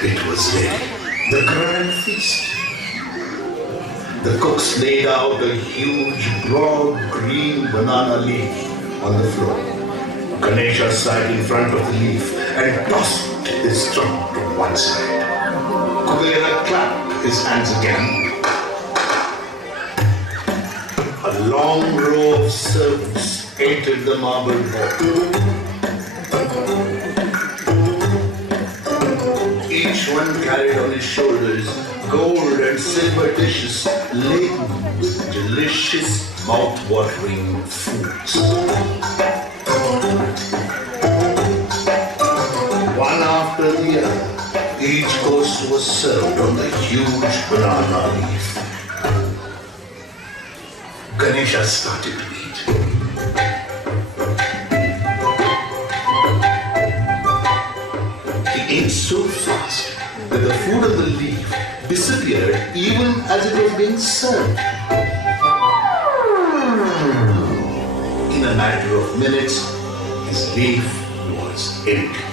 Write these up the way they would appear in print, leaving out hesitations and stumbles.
It was ready. The grand feast. The cooks laid out a huge, broad, green banana leaf on the floor. Ganesha sat in front of the leaf and tossed his trunk to one side. Kubera clapped his hands again. A long row of servants entered the marble hall. Each one carried on his shoulders gold and silver dishes laden with delicious, mouth-watering foods. One after the other, each course was served on the huge banana leaf. Ganesha started to eat. He ate so fast that the food on the leaf disappeared even as it was being served. In a matter of minutes, his leaf was empty.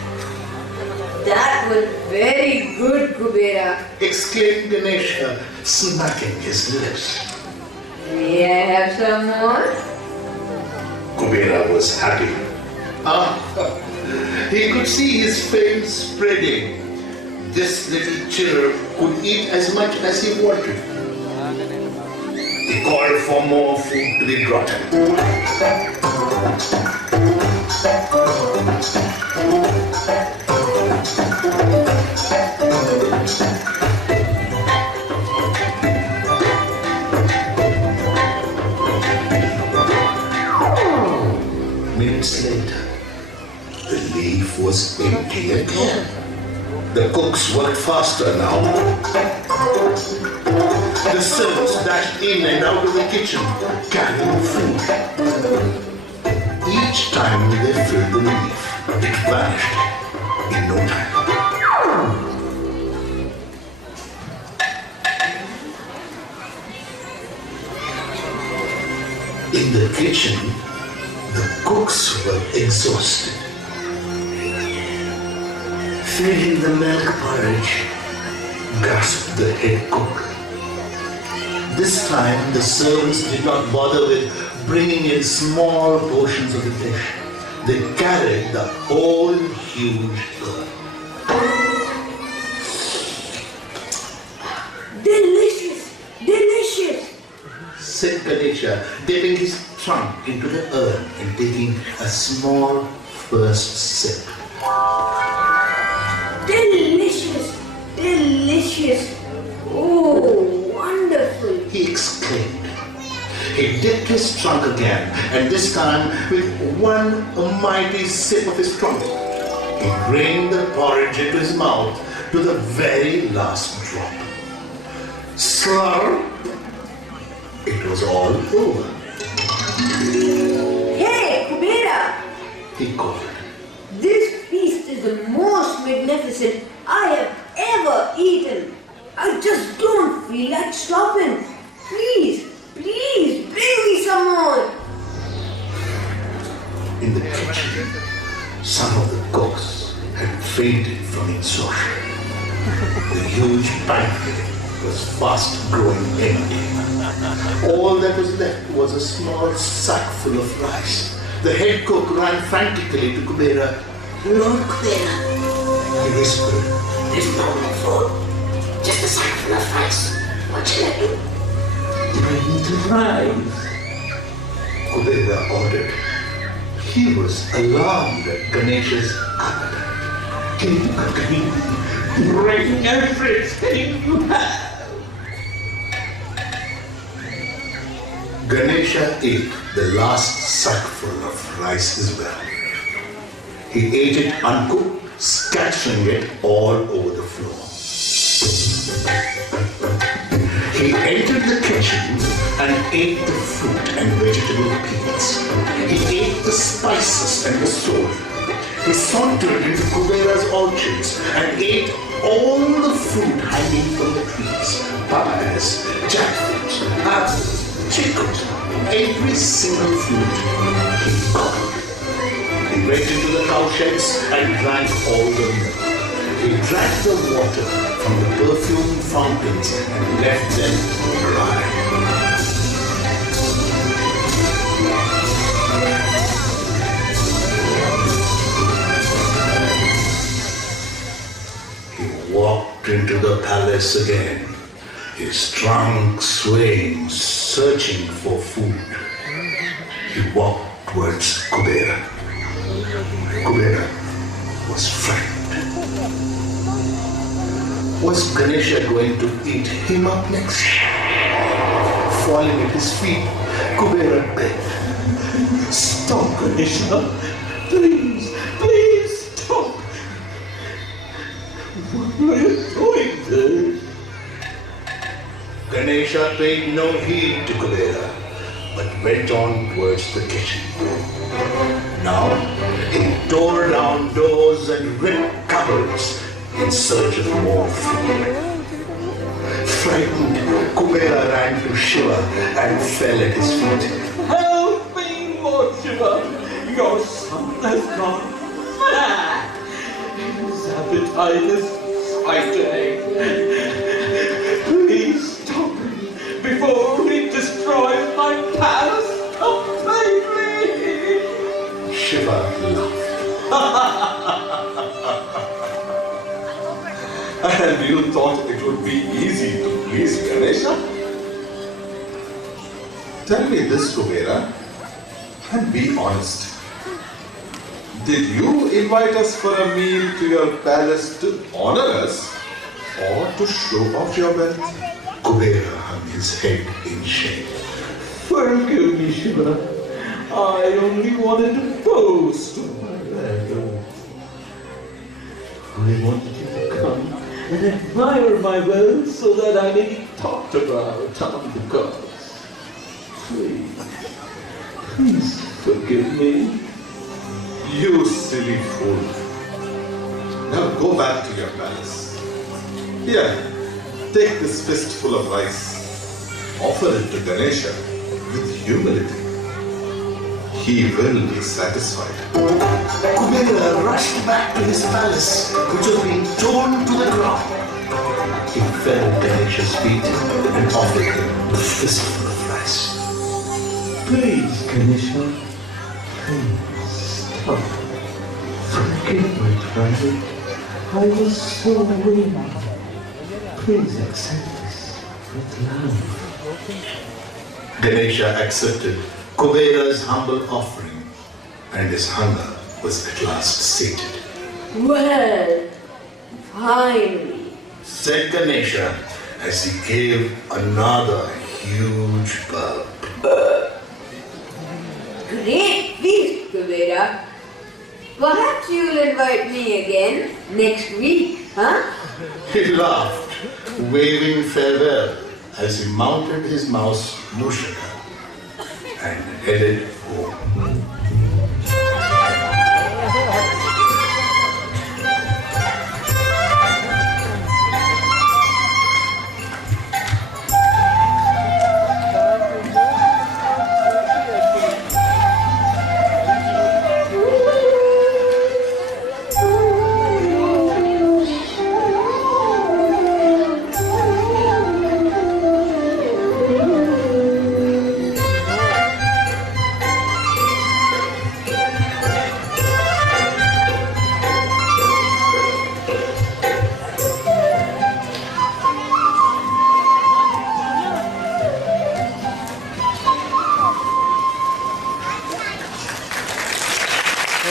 That was very good, Kubera. Exclaimed Ganesha, smacking his lips. May I have some more? Kubera was happy. He could see his fame spreading. This little chiller could eat as much as he wanted. He called for more food to be brought him. Minutes later, the leaf was empty again. The cooks worked faster now. The servants dashed in and out of the kitchen, carrying food. Each time they filled the leaf, it vanished in no time. In the kitchen, the cooks were exhausted. Feeling the milk porridge, gasped the head cook. This time, the servants did not bother with bringing in small portions of the dish. They carried the whole huge bowl. Delicious! Delicious! Said Ganesha, dipping his trunk into the urn and taking a small first sip. Delicious! Delicious! Oh, wonderful! He exclaimed. He dipped his trunk again, and this time with one mighty sip of his trunk, he drained the porridge into his mouth to the very last drop. Slurp! It was all over. Hey, Kubera! He called. This feast is the most magnificent I have ever eaten. I just don't feel like stopping. Please, please, bring me some more. In the kitchen, some of the cooks had fainted from exhaustion. The huge banquet was fast growing empty. All that was left was a small sack full of rice. The head cook ran frantically to Kubera. Lord Kubera, He whispered, there's no more food. Just a sack full of rice. What shall I do? "Bring the rice," Kubera ordered. He was alarmed at Ganesha's appetite. "Bring everything you have." Ganesha ate the last sackful of rice as well. He ate it uncooked, scattering it all over the floor. He entered the kitchen and ate the fruit and vegetable peels. He ate the spices and the salt. He sauntered into Kubera's orchards and ate all the fruit hanging from the trees. Papayas, jackfruit, apples, chicory, every single fruit he caught. He went into the cowsheds and drank all the milk. He drank the water from the perfume fountains and left them dry. He walked into the palace again, his trunk swaying, searching for food. He walked towards Kubera. Kubera was frightened. Was Ganesha going to eat him up next? Falling at his feet, Kubera begged, "Stop, Ganesha! Please, please stop! What are you doing there?" Ganesha paid no heed to Kubera, but went on towards the kitchen. Now, he tore down doors and ripped cupboards in search of more food. Frightened, Kubera ran to Shiva and fell at his feet. Help me, Lord Shiva! Your son has gone mad! His appetite is frightening. Please stop him before he destroys my palace completely! Shiva laughed. And you thought it would be easy to please Ganesha? Tell me this, Kubera, and be honest. Did you invite us for a meal to your palace to honor us or to show off your wealth? Kubera hung his head in shame. Forgive me, Shiva. I only wanted to boast of my wealth. I wanted you to come and admire my wealth so that I may be talked about among the gods. Please forgive me. You silly fool. Now go back to your palace. Here, take this fistful of rice. Offer it to Ganesha with humility. He will be satisfied. Kubera rushed back to his palace, which was being torn to the ground. He fell at Ganesha's feet and offered him the fistful of rice. Please, Ganesha, please stop. Forgive my pride. I was so weak. Please accept this with love. Ganesha accepted Kubera's humble offering, and his hunger was at last sated. Well, finally. Said Ganesha as he gave another huge gulp. Great feast, Kubera. Perhaps you'll invite me again next week, huh? He laughed, waving farewell as he mounted his mouse Mushaka and headed home.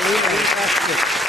Fantastic.